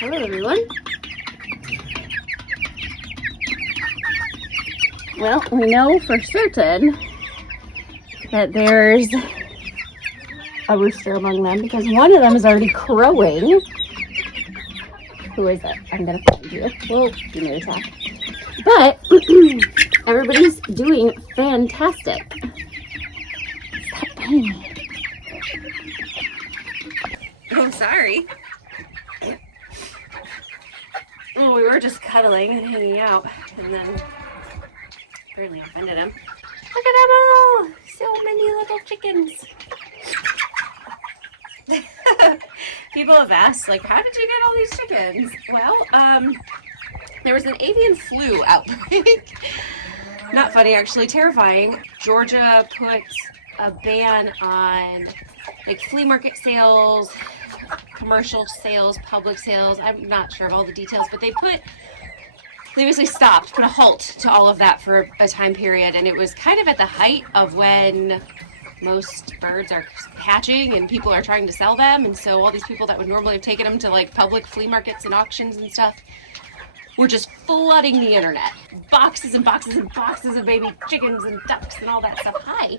Hello everyone. Well, we know for certain that there's a rooster among them because one of them is already crowing. Who is it? I'm gonna find you. Whoa, give me a attack. But everybody's doing fantastic. Stop biting me. Oh, sorry. Oh, we were just cuddling and hanging out, and then apparently offended him. Look at them all! So many little chickens. People have asked, like, how did you get all these chickens? Well, there was an avian flu outbreak. Not funny, actually, terrifying. Georgia put a ban on, like, flea market sales, commercial sales, public sales. I'm not sure of all the details, but they basically stopped, put a halt to all of that for a time period. And it was kind of at the height of when most birds are hatching and people are trying to sell them. And so all these people that would normally have taken them to like public flea markets and auctions and stuff were just flooding the internet. Boxes and boxes and boxes of baby chickens and ducks and all that stuff. Hi.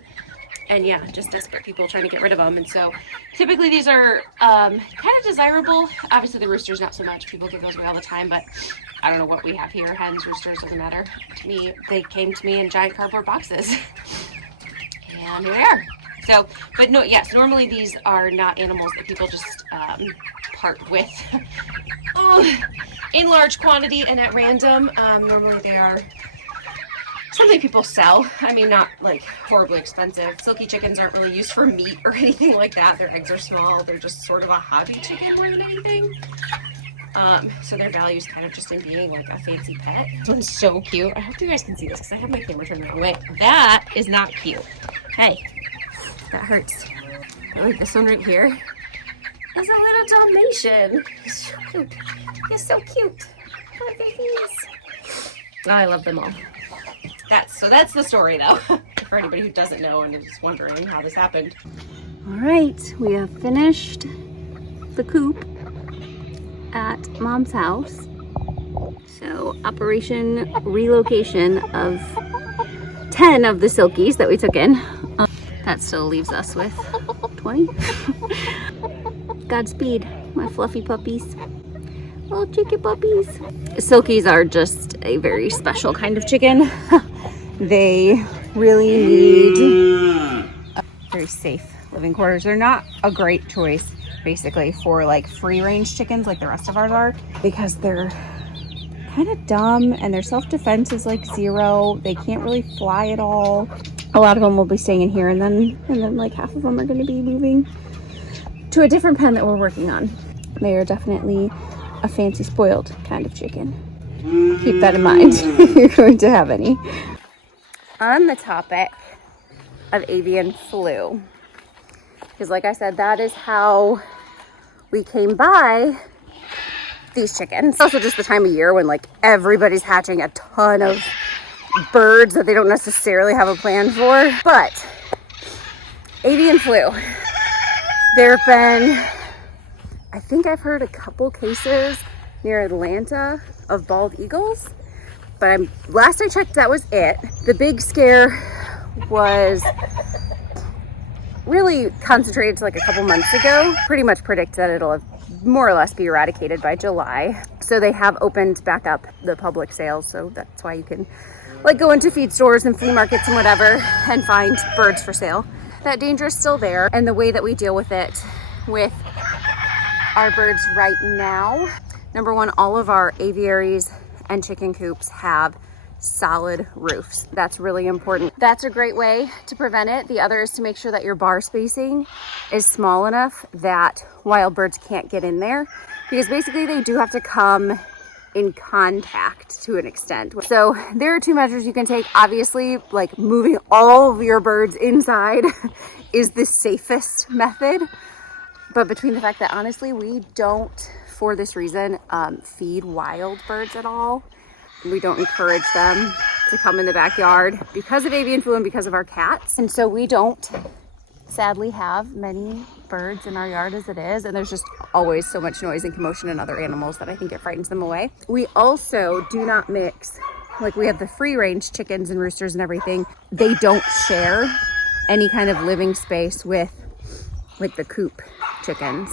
And yeah, just desperate people trying to get rid of them. And so typically these are kind of desirable. Obviously the roosters, not so much. People give those away all the time, but I don't know what we have here. Hens, roosters, doesn't matter to me. They came to me in giant cardboard boxes. And here they are. So, but no, yes, normally these are not animals that people just part with in large quantity and at random. Normally they are something people sell. I mean, not like horribly expensive. Silkie chickens aren't really used for meat or anything like that. Their eggs are small. They're just sort of a hobby chicken more than anything. So their value is kind of just in being like a fancy pet. This one's so cute. I hope you guys can see this because I have my camera turned the wrong way. That is not cute. Hey, that hurts. I like this one right here. It's a little Dalmatian. He's so cute. He's so cute. Look at these. Oh, I love them all. That's the story though. For anybody who doesn't know and is wondering how this happened. All right, we have finished the coop at Mom's house. So Operation Relocation of 10 of the Silkies that we took in. That still leaves us with 20. Godspeed, my fluffy puppies. Little chicken puppies. Silkies are just a very special kind of chicken. They really need very safe living quarters. They're not a great choice basically for like free range chickens like the rest of ours are because they're kind of dumb and their self-defense is like 0. They can't really fly at all. A lot of them will be staying in here and then like half of them are going to be moving to a different pen that we're working on. They are definitely a fancy spoiled kind of chicken. Keep that in mind if you're going to have any. On the topic of avian flu, because like I said, that is how we came by these chickens. It's also just the time of year when like everybody's hatching a ton of birds that they don't necessarily have a plan for. But avian flu, there have been, I think I've heard a couple cases near Atlanta of bald eagles, but last I checked, that was it. The big scare was really concentrated to like a couple months ago. Pretty much predict that it'll more or less be eradicated by July. So they have opened back up the public sales. So that's why you can like go into feed stores and flea markets and whatever and find birds for sale. That danger is still there. And the way that we deal with it with our birds right now, number one, all of our aviaries and chicken coops have solid roofs. That's really important. That's a great way to prevent it. The other is to make sure that your bar spacing is small enough that wild birds can't get in there, because basically they do have to come in contact to an extent. So there are 2 measures you can take. Obviously, like moving all of your birds inside is the safest method. But between the fact that honestly, we don't, for this reason, feed wild birds at all. We don't encourage them to come in the backyard because of avian flu and because of our cats. And so we don't sadly have many birds in our yard as it is, and there's just always so much noise and commotion and other animals that I think it frightens them away. We also do not mix, like we have the free range chickens and roosters and everything. They don't share any kind of living space with the coop chickens.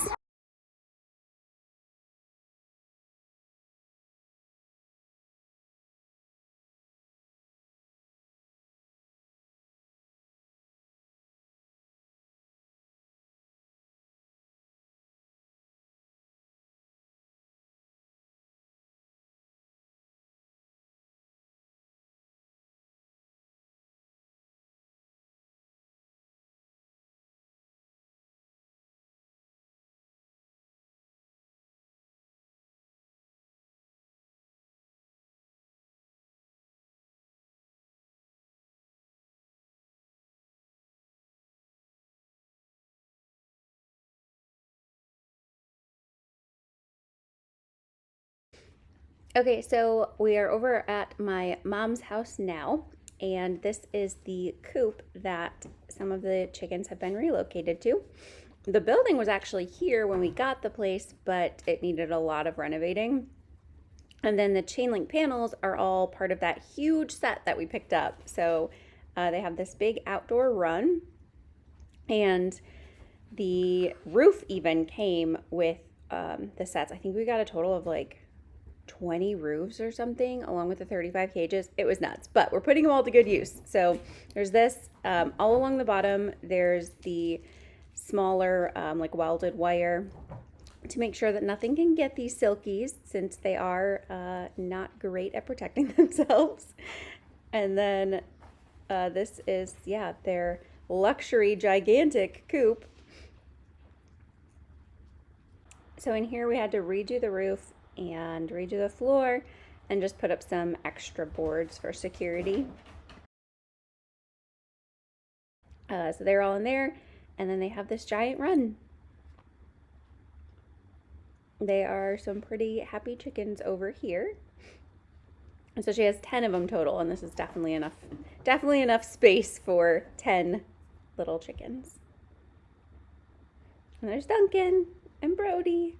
Okay, so we are over at my mom's house now, and this is the coop that some of the chickens have been relocated to. The building was actually here when we got the place, but it needed a lot of renovating. And then the chain link panels are all part of that huge set that we picked up. So they have this big outdoor run, and the roof even came with the sets. I think we got a total of like 20 roofs or something, along with the 35 cages. It was nuts, but we're putting them all to good use. So there's this all along the bottom. There's the smaller like welded wire to make sure that nothing can get these silkies, since they are not great at protecting themselves. And then this is, yeah, their luxury gigantic coop. So in here we had to redo the roof and redo the floor and just put up some extra boards for security. So they're all in there, and then they have this giant run. They are some pretty happy chickens over here. And so she has 10 of them total, and this is definitely enough space for 10 little chickens. And there's Duncan and Brody.